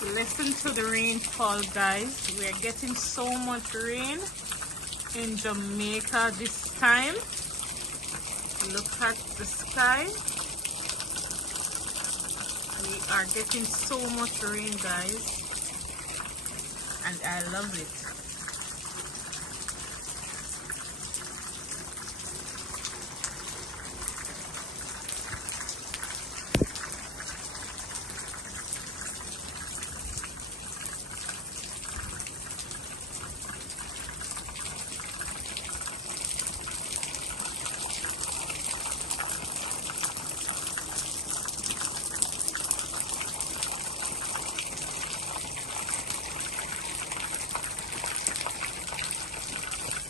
Listen to the rainfall, guys. We are getting so much rain in Jamaica this time. Look at the sky. We are getting so much rain, guys, and I love it.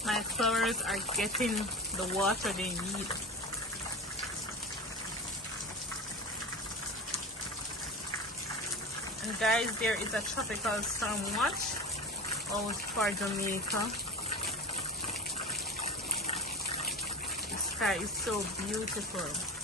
My flowers are getting the water they need. And guys, there is a tropical storm watch out for Jamaica. The sky is so beautiful.